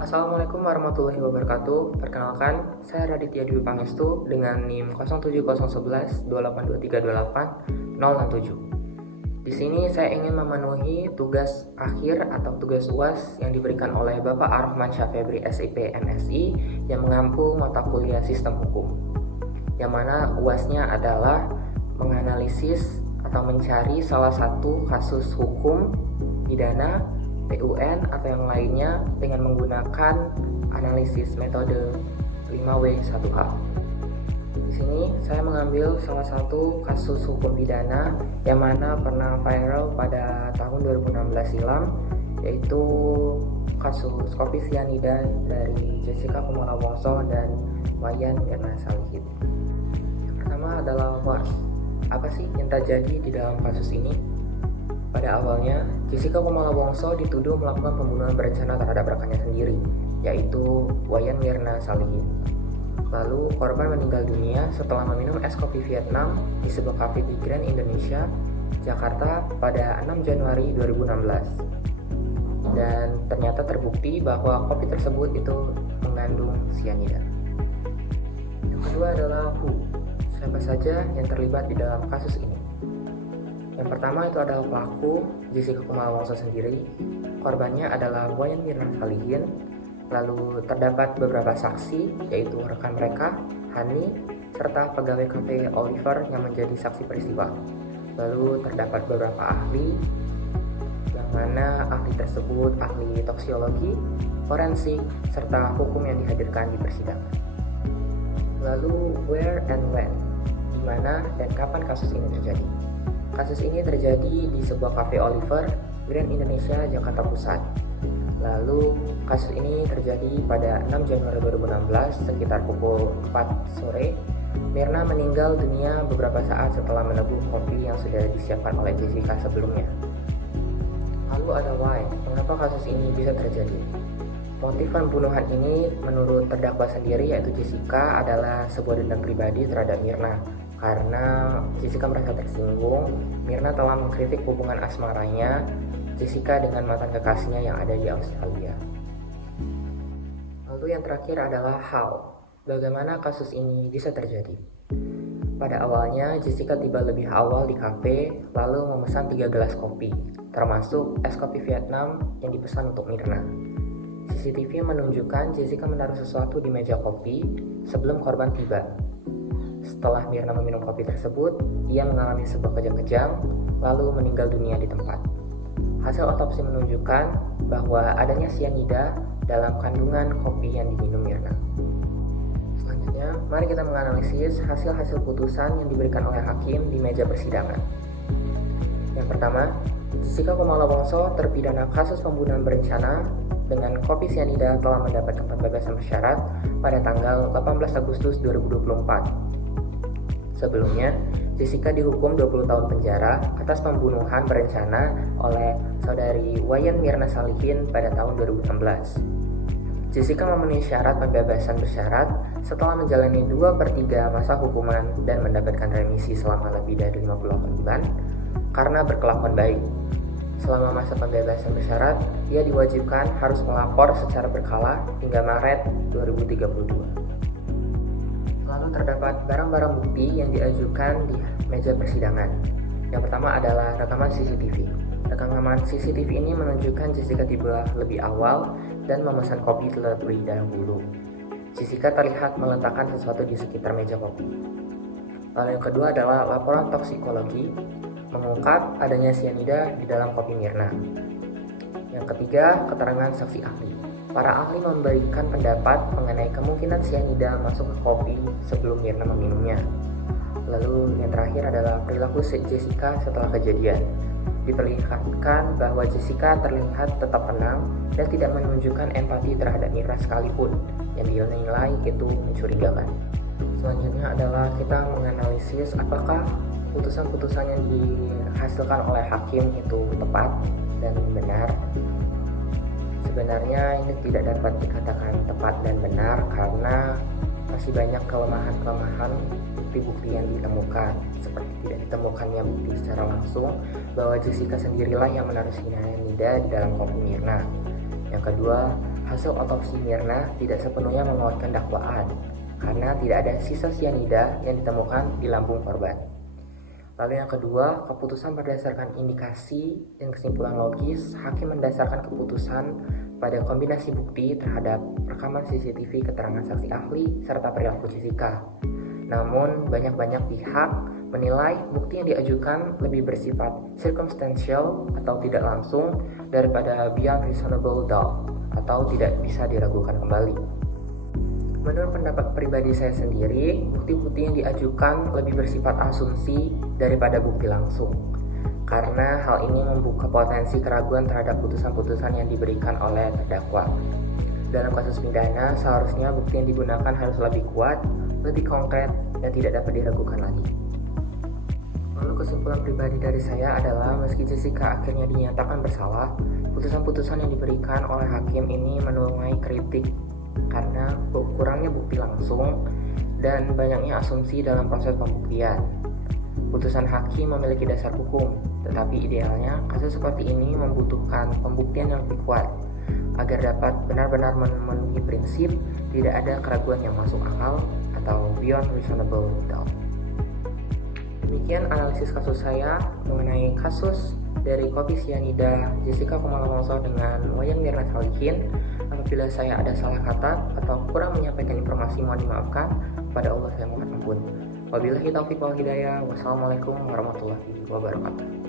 Assalamualaikum warahmatullahi wabarakatuh. Perkenalkan, saya Raditya Dwi Pangestu dengan NIM 070111 282328 Di sini saya ingin memenuhi tugas akhir atau tugas UAS yang diberikan oleh Bapak Ar-Rahman Syafebri SIP MSI yang mengampu mata kuliah Sistem Hukum. Yang mana UASnya adalah menganalisis atau mencari salah satu kasus hukum pidana PUN atau yang lainnya dengan menggunakan analisis metode 5W1A. Di sini saya mengambil salah satu kasus hukum pidana yang mana pernah viral pada tahun 2016 silam, yaitu kasus kopi sianida dari Jessica Kumala Wongso dan Wayan Mirna Salihin. Yang pertama adalah apa sih yang terjadi di dalam kasus ini? Pada awalnya, Jessica Kumala Wongso dituduh melakukan pembunuhan berencana terhadap rekannya sendiri, yaitu Wayan Mirna Salihin. Lalu, korban meninggal dunia setelah meminum es kopi Vietnam di sebuah kafe di Grand Indonesia, Jakarta pada 6 Januari 2016. Dan ternyata terbukti bahwa kopi tersebut itu mengandung sianida. Yang kedua adalah siapa saja yang terlibat di dalam kasus ini. Yang pertama itu adalah pelaku Jessica Kumala Wongso sendiri, korbannya adalah Wayan Mirna Salihin, lalu terdapat beberapa saksi yaitu rekan mereka, Hani, serta pegawai kafe Oliver yang menjadi saksi peristiwa. Lalu terdapat beberapa ahli, yang mana ahli tersebut ahli toksiologi, forensik, serta hukum yang dihadirkan di persidangan. Lalu where and when, di mana dan kapan kasus ini terjadi? Kasus ini terjadi di sebuah kafe Oliver, Grand Indonesia, Jakarta Pusat. Lalu, kasus ini terjadi pada 6 Januari 2016 sekitar pukul 4 sore. Mirna meninggal dunia beberapa saat setelah meneguh kopi yang sudah disiapkan oleh Jessica sebelumnya. Lalu ada why, mengapa kasus ini bisa terjadi? Motif pembunuhan ini menurut terdakwa sendiri yaitu Jessica adalah sebuah dendam pribadi terhadap Mirna. Karena Jessica merasa tersinggung, Mirna telah mengkritik hubungan asmaranya Jessica dengan mantan kekasihnya yang ada di Australia. Lalu yang terakhir adalah how, bagaimana kasus ini bisa terjadi. Pada awalnya, Jessica tiba lebih awal di kafe, lalu memesan 3 gelas kopi, termasuk es kopi Vietnam yang dipesan untuk Mirna. CCTV menunjukkan Jessica menaruh sesuatu di meja kopi sebelum korban tiba. Setelah Mirna meminum kopi tersebut, ia mengalami sebuah kejang-kejang, lalu meninggal dunia di tempat. Hasil otopsi menunjukkan bahwa adanya sianida dalam kandungan kopi yang diminum Mirna. Selanjutnya, mari kita menganalisis hasil-hasil putusan yang diberikan oleh hakim di meja persidangan. Yang pertama, Jessica Kumala Wongso terpidana kasus pembunuhan berencana dengan kopi sianida telah mendapatkan pembebasan bersyarat pada tanggal 18 Agustus 2024. Sebelumnya, Jessica dihukum 20 tahun penjara atas pembunuhan berencana oleh saudari Wayan Mirna Salihin pada tahun 2016. Jessica memenuhi syarat pembebasan bersyarat setelah menjalani 2/3 masa hukuman dan mendapatkan remisi selama lebih dari 58 bulan karena berkelakuan baik. Selama masa pembebasan bersyarat, ia diwajibkan harus melapor secara berkala hingga Maret 2032. Lalu terdapat barang-barang bukti yang diajukan di meja persidangan. Yang pertama adalah rekaman CCTV. Rekaman CCTV ini menunjukkan Jessica tiba lebih awal dan memesan kopi terlebih dahulu. Jessica terlihat meletakkan sesuatu di sekitar meja kopi. Lalu yang kedua adalah laporan toksikologi mengungkap adanya sianida di dalam kopi Mirna. Yang ketiga, keterangan saksi ahli. Para ahli memberikan pendapat mengenai kemungkinan sianida masuk ke kopi sebelum Mirna meminumnya. Lalu yang terakhir adalah perilaku Jessica setelah kejadian. Diperlihatkan bahwa Jessica terlihat tetap tenang dan tidak menunjukkan empati terhadap Mirna sekalipun, yang dinilai itu mencurigakan. Selanjutnya adalah kita menganalisis apakah putusan-putusan yang dihasilkan oleh hakim itu tepat dan benar. Sebenarnya ini tidak dapat dikatakan tepat dan benar karena masih banyak kelemahan-kelemahan bukti-bukti yang ditemukan, seperti tidak ditemukannya bukti secara langsung bahwa Jessica sendirilah yang menaruh sianida di dalam kopi Mirna. Yang kedua, hasil otopsi Mirna tidak sepenuhnya menguatkan dakwaan karena tidak ada sisa cyanida yang ditemukan di lambung korban. Lalu yang kedua, keputusan berdasarkan indikasi dan kesimpulan logis. Hakim mendasarkan keputusan pada kombinasi bukti terhadap rekaman CCTV, keterangan saksi ahli, serta perilaku Jessica. Namun, banyak pihak menilai bukti yang diajukan lebih bersifat circumstantial atau tidak langsung daripada beyond reasonable doubt atau tidak bisa diragukan kembali. Menurut pendapat pribadi saya sendiri, bukti-bukti yang diajukan lebih bersifat asumsi daripada bukti langsung. Karena hal ini membuka potensi keraguan terhadap putusan-putusan yang diberikan oleh terdakwa. Dalam kasus pidana, seharusnya bukti yang digunakan harus lebih kuat, lebih konkret, dan tidak dapat diragukan lagi. Lalu kesimpulan pribadi dari saya adalah meski Jessica akhirnya dinyatakan bersalah, putusan-putusan yang diberikan oleh hakim ini menuai kritik karena kurangnya bukti langsung dan banyaknya asumsi dalam proses pembuktian. Putusan hakim memiliki dasar hukum, tetapi idealnya kasus seperti ini membutuhkan pembuktian yang lebih kuat agar dapat benar-benar memenuhi prinsip tidak ada keraguan yang masuk akal atau beyond reasonable doubt. Demikian analisis kasus saya mengenai kasus dari kopi cyanida Jessica Kumala Wongso dengan Wayan Mirna Salihin. Apabila saya ada salah kata atau kurang menyampaikan informasi, mohon dimaafkan. Pada Allah saya mohon ampun. Wabillahi taufiq wal hidayah. Wassalamualaikum warahmatullahi wabarakatuh.